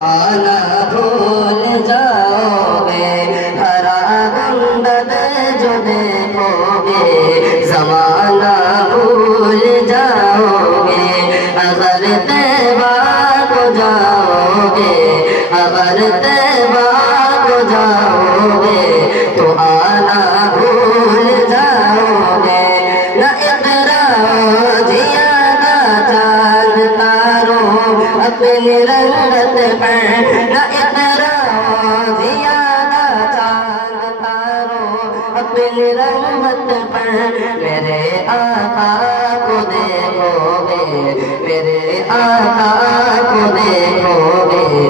आना भूल जाओगे, हरा गुंबद जो देखोगे, ज़माना भूल जाओगे। अगर तैबा को जाओगे, अगर तैबा को जाओगे, तो आना भूल जाओगे। न इकरा जियादा चांद तारों अपनी रंगत पर, न इकरा जियादा चांद तारों अपनी रंगत पर। मेरे आका को देखोगे, मेरे आका को देखोगे,